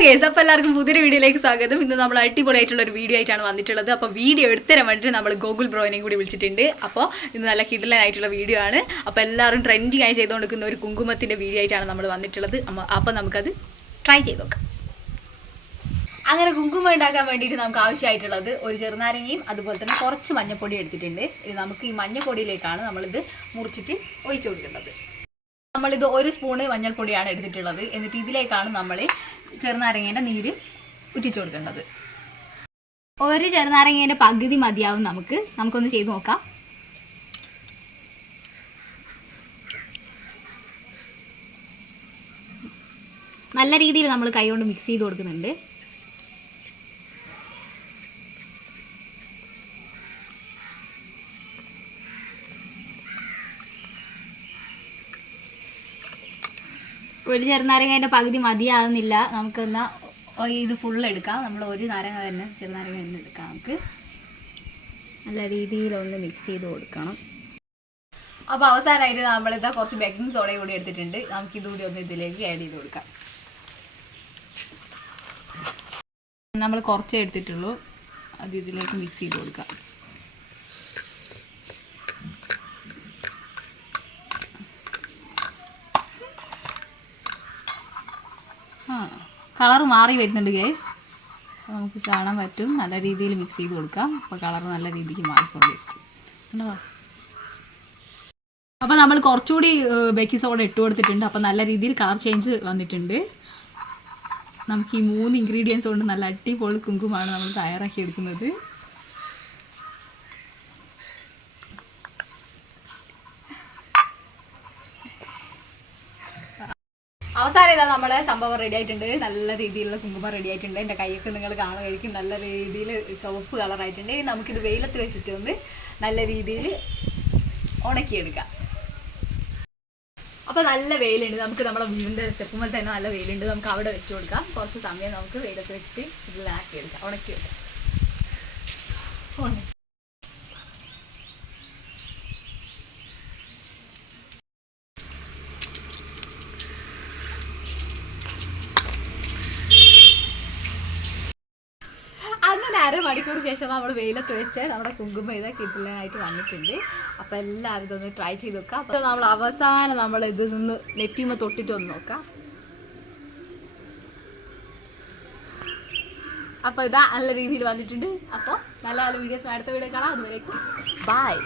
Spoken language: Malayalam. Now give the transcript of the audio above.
കേസ് അപ്പോൾ എല്ലാവർക്കും പുതിയൊരു വീഡിയോയിലേക്ക് സ്വാഗതം. ഇന്ന് നമ്മൾ അടിപൊളിയായിട്ടുള്ള ഒരു വീഡിയോ ആയിട്ടാണ് വന്നിട്ടുള്ളത്. അപ്പോൾ വീഡിയോ എടുത്തരാൻ വേണ്ടിയിട്ട് നമ്മൾ ഗൂഗിൾ ബ്രോയിനെയും കൂടി വിളിച്ചിട്ടുണ്ട്. അപ്പോൾ ഇന്ന് നല്ല കിടലനായിട്ടുള്ള വീഡിയോ ആണ്. അപ്പോൾ എല്ലാവരും ട്രെൻഡിങ് ആയി ചെയ്തുകൊണ്ടിരിക്കുന്ന ഒരു കുങ്കുമത്തിന്റെ വീഡിയോ ആയിട്ടാണ് നമ്മൾ വന്നിട്ടുള്ളത്. അപ്പോൾ നമുക്കത് ട്രൈ ചെയ്ത് നോക്കാം അങ്ങനെ കുങ്കുമം ഉണ്ടാക്കാൻ വേണ്ടിയിട്ട് നമുക്ക് ആവശ്യമായിട്ടുള്ളത് ഒരു ചെറുനാരങ്ങയും അതുപോലെ തന്നെ കുറച്ച് മഞ്ഞപ്പൊടി എടുത്തിട്ടുണ്ട്. നമുക്ക് ഈ മഞ്ഞപ്പൊടിയിലേക്കാണ് നമ്മളിത് മുറിച്ചിട്ട് ഒഴിച്ചു കൊടുക്കേണ്ടത് നമ്മളിത് ഒരു സ്പൂണ് മഞ്ഞൾപ്പൊടിയാണ് എടുത്തിട്ടുള്ളത്. എന്നിട്ട് ഇതിലേക്കാണ് നമ്മൾ ചെറുനാരങ്ങേന്റെ നീര് ഉറ്റിച്ചു കൊടുക്കേണ്ടത്. ഒരു ചെറുനാരങ്ങേന്റെ പകുതി മതിയാവും നമുക്ക്. നമുക്കൊന്ന് ചെയ്ത് നോക്കാം. നല്ല രീതിയിൽ നമ്മൾ കൈ കൊണ്ട് മിക്സ് ചെയ്ത് കൊടുക്കുന്നുണ്ട്. ഒരു ചെറുനാരങ്ങേന്റെ പകുതി നമുക്ക് എന്നാ ഇത് ഫുൾ എടുക്കാം. നമ്മൾ ഒരു നാരങ്ങ തന്നെ ചെറുനാരങ്ങ തന്നെ എടുക്കാം നമുക്ക്. നല്ല രീതിയിലൊന്ന് മിക്സ് ചെയ്ത് കൊടുക്കണം. അപ്പോൾ അവസാനമായിട്ട് നമ്മളിതാ കുറച്ച് ബേക്കിംഗ് സോഡ കൂടി എടുത്തിട്ടുണ്ട്. നമുക്ക് ഇതുകൂടി ഒന്ന് ഇതിലേക്ക് ആഡ് ചെയ്ത് കൊടുക്കാം. നമ്മൾ കുറച്ചേ എടുത്തിട്ടുള്ളൂ. അത് ഇതിലേക്ക് മിക്സ് ചെയ്ത് കൊടുക്കാം. കളർ മാറി വരുന്നുണ്ട് ഗൈസ് നമുക്ക് കാണാൻ പറ്റും. നല്ല രീതിയിൽ മിക്സ് ചെയ്ത് കൊടുക്കാം. അപ്പോൾ കളർ നല്ല രീതിക്ക് മാറിക്കൊണ്ടിരിക്കും. കണ്ടോ? അപ്പോൾ നമ്മൾ കുറച്ചുകൂടി ബേക്കിംഗ് സോഡ ഇട്ട് കൊടുത്തിട്ടുണ്ട്. അപ്പോൾ നല്ല രീതിയിൽ കളർ ചേഞ്ച് വന്നിട്ടുണ്ട്. നമുക്ക് ഈ മൂന്ന് ഇൻഗ്രീഡിയൻസ് കൊണ്ട് നല്ല അടിപൊളി കുങ്കുമാണ് നമ്മൾ തയ്യാറാക്കി എടുക്കുന്നത്. അവസാനം ഇതാ നമ്മുടെ സംഭവം റെഡി ആയിട്ടുണ്ട്. നല്ല രീതിയിലുള്ള കുങ്കുമം റെഡി ആയിട്ടുണ്ട്. എന്റെ കൈയൊക്കെ നിങ്ങൾ കാണുമായിരിക്കും. നല്ല രീതിയിൽ ചുവപ്പ് കളറായിട്ടുണ്ട് ഇനി നമുക്കിത് വെയിലത്ത് വെച്ചിട്ട് ഒന്ന് നല്ല രീതിയിൽ ഉണക്കിയെടുക്കാം. അപ്പോൾ നല്ല വെയിലുണ്ട്. നമുക്ക് നമ്മുടെ വീടിന്റെ സ്റ്റെപ്പുമ്പോൾ തന്നെ നല്ല വെയിലുണ്ട്. നമുക്ക് അവിടെ വെച്ച് കൊടുക്കാം. കുറച്ച് സമയം നമുക്ക് വെയിലത്ത് വെച്ചിട്ട് ഇതിലാക്കി എടുക്കാം. ഉണക്കി എടുക്കാം ഉണക്കി അങ്ങനെ അരമണിക്കൂർ ശേഷം നമ്മൾ വെയിലത്ത് വെച്ച് നമ്മുടെ കുങ്കുമ ഇതാ കിട്ടില്ലാനായിട്ട് വന്നിട്ടുണ്ട്. അപ്പോൾ എല്ലാവരും ഇതൊന്ന് ട്രൈ ചെയ്ത് നോക്കാം. അപ്പോൾ നമ്മൾ അവസാനം നമ്മൾ ഇത് നിന്ന് നെറ്റിമ തൊട്ടിട്ട് ഒന്ന് നോക്കാം. അപ്പോൾ ഇതാ നല്ല രീതിയിൽ വന്നിട്ടുണ്ട്. അപ്പോൾ നല്ല നല്ല വീഡിയോസ് അടുത്ത വീഡിയോ കാണാം. അതുവരെ ബൈ